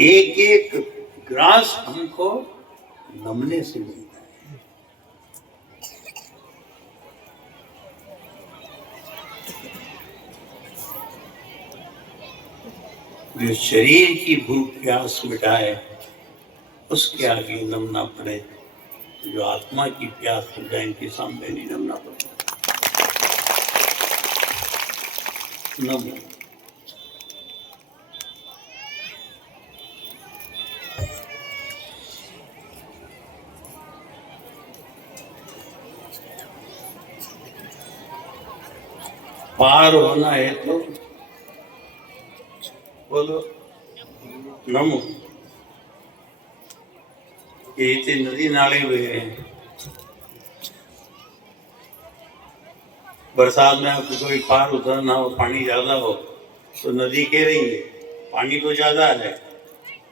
एक एक ग्रास हमको नमने से मिलता है। जो शरीर की भूख प्यास मिटाए उसके आगे नमना पड़े, जो आत्मा की प्यास मिटाए इनके सामने नहीं नमना पड़ता। नमो। पार होना है तो बोलो नमो। ये नदी नाले बह रहे हैं, बरसात में आपको कोई पार उतरना हो, पानी ज्यादा हो तो नदी कह रही है पानी तो ज्यादा है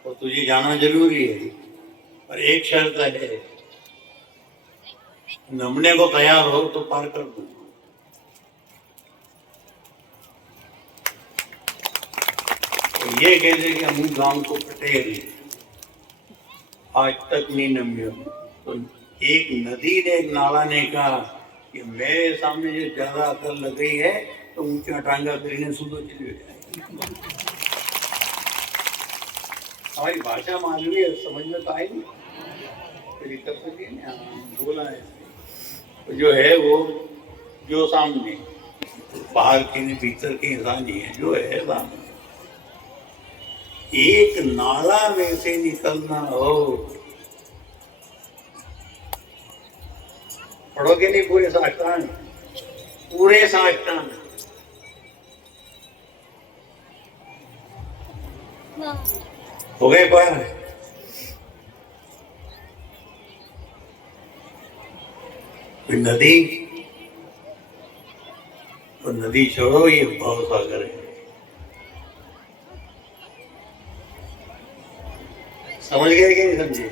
और तुझे जाना जरूरी है, पर एक शर्त है, नमने को तैयार हो तो पार कर दो। तो ये कह दे कि हम गांव को पटेल आज तक नहीं नमियो, तो एक नदी ने एक नाला ने कहा कि मेरे सामने जो ज्यादा अकल लग रही है तो ऊंचा टांगा करीने सुधो चली जाए। हमारी भाषा मालवी है, समझ में तो आई नहीं, बोला है तो जो है वो जो सामने बाहर के भीतर के इंसान ही है, जो है सामने एक नाला में से निकलना हो, पढ़ोगे नहीं पूरे साष्टांग, पूरे साष्टांग हो गए पर नदी, तो नदी छोड़ो, ये भाव सागर है। समझ गए कि नहीं समझे?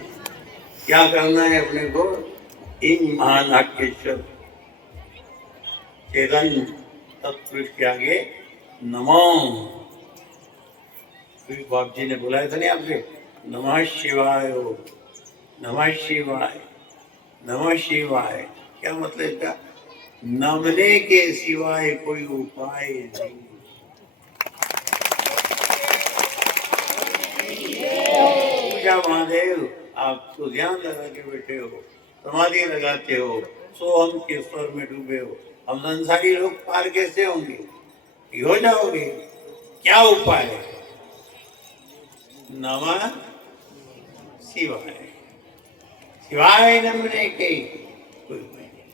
क्या करना है अपने को? इन महान आख्येश्वर चेतन तत्पुरुष के आगे नमो। बाप जी ने बुलाया था नहीं आपसे, नमः शिवाय, नमः शिवाय, नमः शिवाय। क्या मतलब इसका? नमने के सिवाय कोई उपाय नहीं। पूजा महादेव, आप तो ध्यान लगा के बैठे हो, समाधि लगाते हो, सोहम के स्वर में डूबे हो, हम संसारी लोग पार कैसे होंगे? हो जाओगे। क्या उपाय है? नमः शिवाय, शिवाय नमने के कोई उपाय नहीं।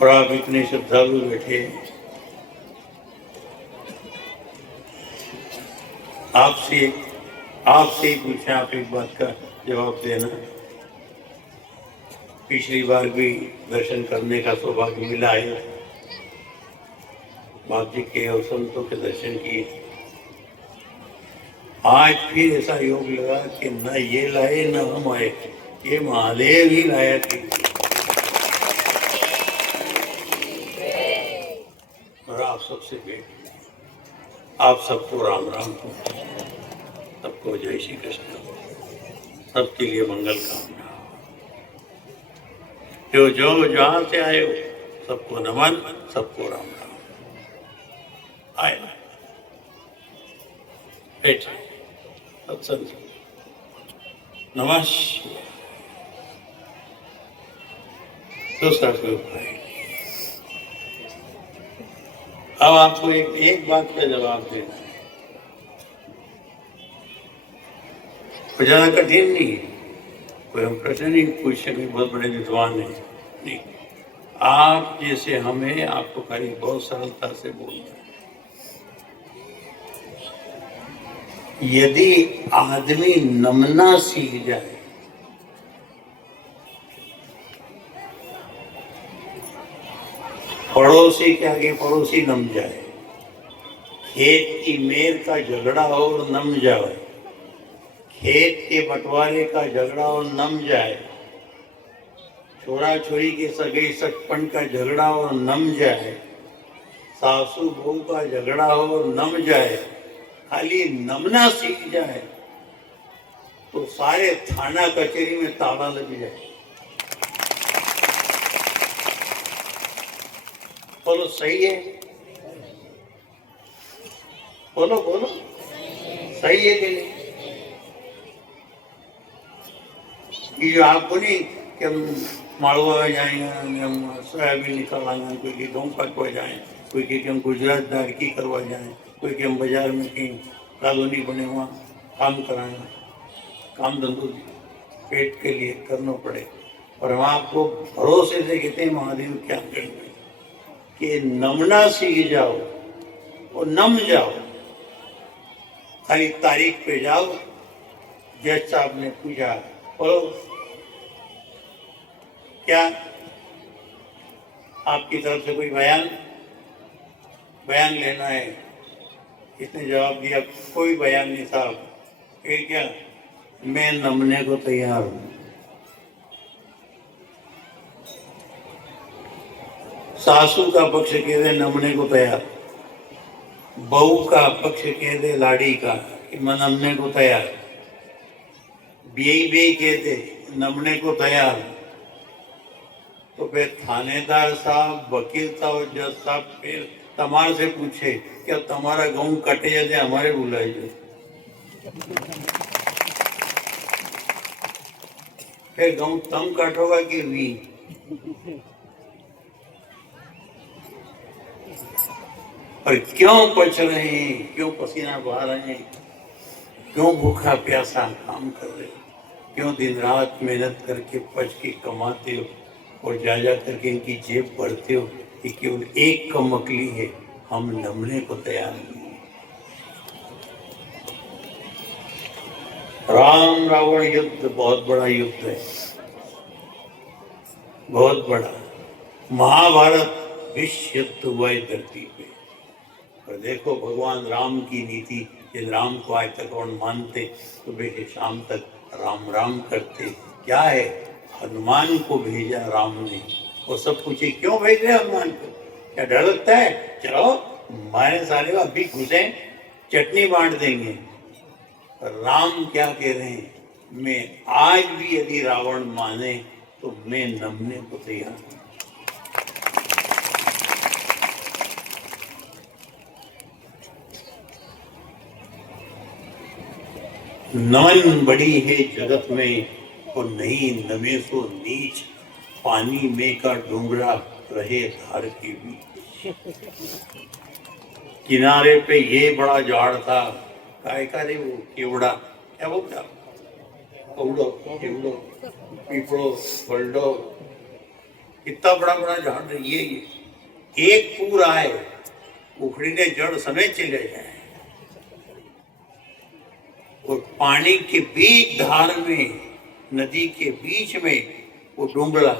और आप इतने श्रद्धालु बैठे, आपसे ही पूछे, आप एक बात का जवाब देना। पिछली बार भी दर्शन करने का सौभाग्य मिला है, बाप जी के और संतों के दर्शन किए। आज फिर ऐसा योग लगा कि न ये लाए न हम आए, ये महादेव ही लाया थी। और आप सबसे भेंट, आप सबको राम राम, सबको जय श्री कृष्ण, सबके लिए मंगल कामना। जो जहां से आए हो सबको नमन, सबको राम राम। आए बैठ सत्संग, नमस्कार। दूसरा कोई उपाय। अब आपको एक बात का जवाब देना है, कोई ज्यादा कठिन नहीं है, कोई हम प्रश्न नहीं पूछ सके बहुत बड़े विद्वान है, नहीं। आप जैसे हमें आपको खाली बहुत सरलता से बोलना है। यदि आदमी नमना सीख जाए, पड़ोसी के आगे पड़ोसी नम जाए, खेत की मेर का झगड़ा हो और नम जाए, खेत के बंटवारे का झगड़ा और नम जाए, छोरा छोरी के सगे सचपन का झगड़ा और नम जाए, सासू बहू का झगड़ा हो नम जाए, खाली नमना सीख जाए तो सारे थाना कचहरी में ताला लग जाए। बोलो सही है? बोलो बोलो, सही है कि नहीं? ये जो आपको नहीं कि हम मालवा जाएंगे, हम सोयाबीन निकालेंगे, कोई के गेहूँ काटवा जाए, कोई के हम गुजरात दारकी करवा जाए, कोई के हम बाजार में कहीं कॉलोनी बने वहाँ काम कराएंगे, काम धंधो पेट के लिए करना पड़े। और हम आपको भरोसे से कहते हैं महादेव क्या करेंगे कि नमना सीख जाओ और नम जाओ, खाली तारीख पे जाओ। जज साहब ने पूछा, बोलो क्या आपकी तरफ से कोई बयान लेना है? इसने जवाब दिया, कोई बयान नहीं साहब। फिर क्या? मैं नमने को तैयार हूं। सासू का पक्ष कह दे नमने को तैयार, बहू का पक्ष कह दे लाड़ी का कि मैं नमने को तैयार, बे कह दे नमने को तैयार, तो फिर थानेदार साहब, वकील साहब, जज साहब फिर तमार से पूछे क्या तुम्हारा गेहूं कटे जाते हमारे बुलाइए। फिर गेहूं तम काटोगा कि वी? और क्यों पच रहे हैं, क्यों पसीना बहा रहे हैं, क्यों भूखा प्यासा काम कर रहे हो, क्यों दिन रात मेहनत करके पच के कमाते हो और जा जा करके इनकी जेब भरते हो कि केवल एक कमकली है, हम नमने को तैयार नहीं। राम रावण युद्ध बहुत बड़ा युद्ध है, बहुत बड़ा। महाभारत विश्व युद्ध हुआ है धरती पे। और देखो भगवान राम की नीति, यदि राम को आज तक और मानते तो बेटे शाम तक राम राम करते। क्या है? हनुमान को भेजा राम ने। वो सब पूछे क्यों भेज रहे हनुमान को, क्या डर लगता है? चलो मारे साले अभी घुसे चटनी बांट देंगे। राम क्या कह रहे हैं? मैं आज भी यदि रावण माने तो मैं नमने को तैयार हूं। नमन बड़ी है जगत में और नहीं नमे सो नीच, पानी में का डूंगरा रहे धार के बीच। किनारे पे ये बड़ा झाड़ था, काय का रे वो केवड़ा, क्या बोलता, कौड़ो, केवड़ो, पीपड़ो, बल्डो, इतना बड़ा बड़ा झाड़, ये एक पूर आए उखड़ी ने जड़ समेत चले जाए और पानी के बीच धार में, नदी के बीच में वो डूंगरा।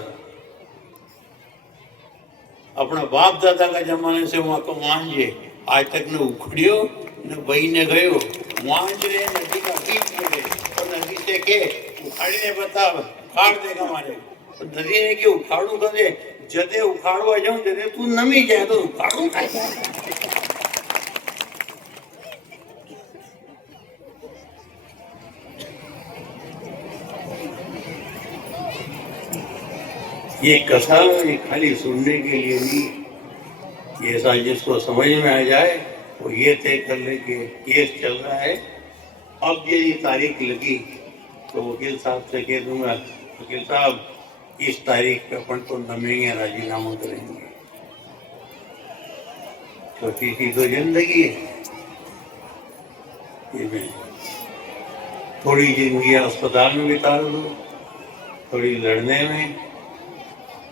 अपना बाप दादा का जमाने से वहां को मांझे आज तक न उखड़ियो न बही ने गयो, मांझ रहे नदी का बीच में गए और नदी से के उखाड़ी ने बता उखाड़ देगा हमारे, तो नदी ने के उखाड़ू करे, जदे उखाड़वा जाऊं जदे तू नमी जाए तो उखाड़ू खाए। ये कथा ये खाली सुनने के लिए नहीं, ये ऐसा जिसको समझ में आ जाए वो ये तय कर ले कि केस चल रहा है, अब ये तारीख लगी तो वकील साहब से कह दूंगा, वकील साहब इस तारीख पे अपन तो नमेंगे, राजीनामा करेंगे। छोटी सी तो जिंदगी है, ये मैं थोड़ी जिंदगी अस्पताल में बिता दूँ, थोड़ी लड़ने में,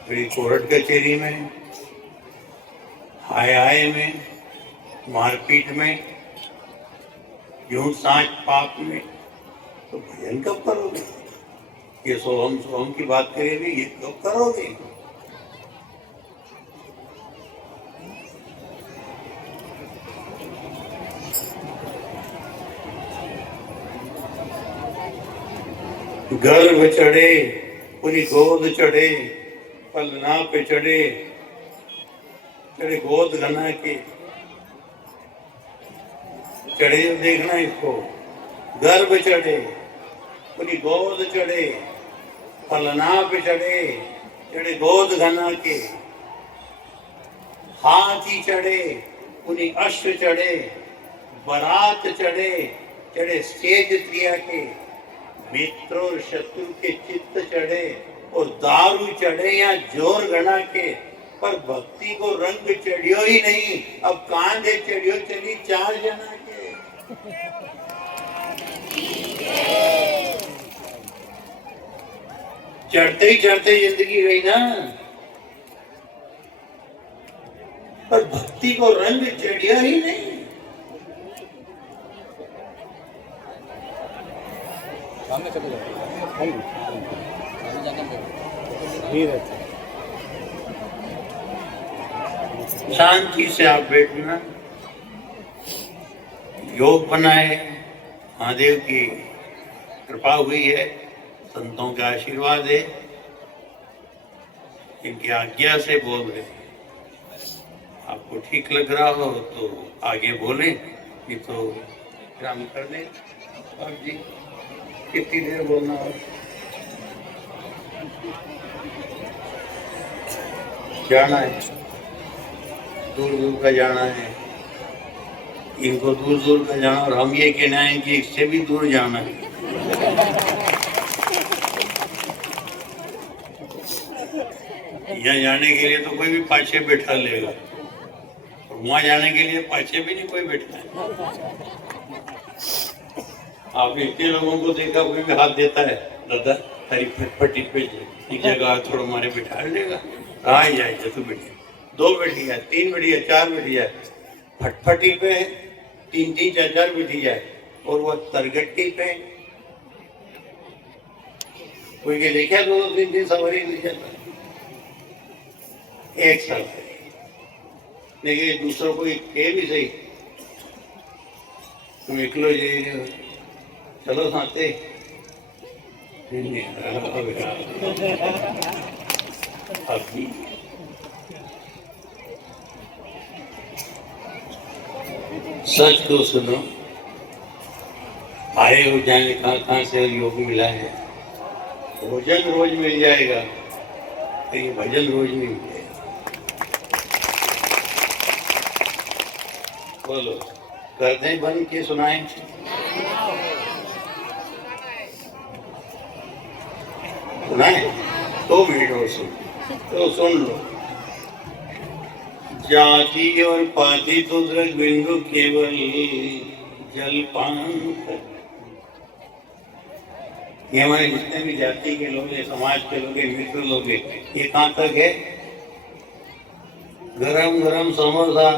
थोड़ी कोर्ट कचहरी में, हाय हाय में, मारपीट में, झूठ सांच पाप में, तो भजन कब करोगे? ये सोहम की बात करेंगे, ये कब करोगे? गर्भ चढ़े पूरी गोद चढ़े, पलना पे चढ़े, चढ़े गोद घना के, चढ़े जो देखना इसको, गर्भ चढ़े, पूरी गोद चढ़े, फलनाप चढ़े, चढ़े गोद घना के, हाथी चढ़े, पूरी अश्व चढ़े, बरात चढ़े, चढ़े सेज त्रिया के, मित्र और शत्रु के चित्त चढ़े, और दारू चढ़े या जोर गणा के, पर भक्ति को रंग चढ़ियो ही नहीं। अब कांधे चढ़ियो चली 4 जना के। चढ़ते ही चढ़ते जिंदगी गई ना, पर भक्ति को रंग चढ़िया ही नहीं। सामने चले जाओ, शांति से आप बैठना, योग बनाए, महादेव की कृपा हुई है, संतों का आशीर्वाद है, इनकी आज्ञा से बोल रहे। आपको ठीक लग रहा हो तो आगे बोले, नहीं तो विराम कर दें। अब जी कितनी देर बोलना हो? जाना है, दूर दूर का जाना है, इनको दूर दूर का जाना, और हम ये कहना है कि इससे भी दूर जाना है। यहाँ जाने के लिए तो कोई भी पाछे बैठा लेगा, और वहां जाने के लिए पाछे भी नहीं कोई बैठा है। आपने इतने लोगों को देखा, कोई भी हाथ देता है, दादा हरी फटफटी पे एक जगह थोड़ा मारे बिठा लेगा, आ जाए तो बैठे, 2 बैठी है, 3 बैठी है, 4 बैठी है, फटफटी पे 3-3, 4-4 बैठी है, और वो तरगट्टी पे कोई के देखा 2-3 सवारी नहीं जाता, एक साल लेकिन दूसरों को कह भी सही, तुम निकलो जी, चलो साथे अभी सच को सुनो, आए हो जाने कहाँ से योग मिला है। भोजन रोज मिल जाएगा, तो ये भजन रोज नहीं मिलेगा। बोलो, कर दें बंद के सुनाएं? सुनाएं? 2 मिनट और सुन लो। जाति और पाति तो बिंदु केवल जलपान तक। ये हमारे जितने भी जाति के लोग हैं, समाज के लोग हैं, मित्र लोग हैं, ये कहाँ तक है? गरम गरम समोसा,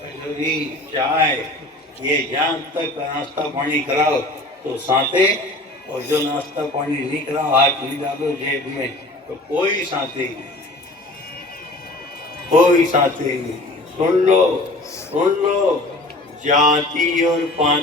कचौरी, चाय, ये जहाँ तक नाश्ता पानी कराओ तो साथे, और जो नाश्ता पानी नहीं कराओ हाथ नहीं डालो जेब में, तो कोई साथे नहीं, कोई साथे नहीं। सुन लो, जाति और पाति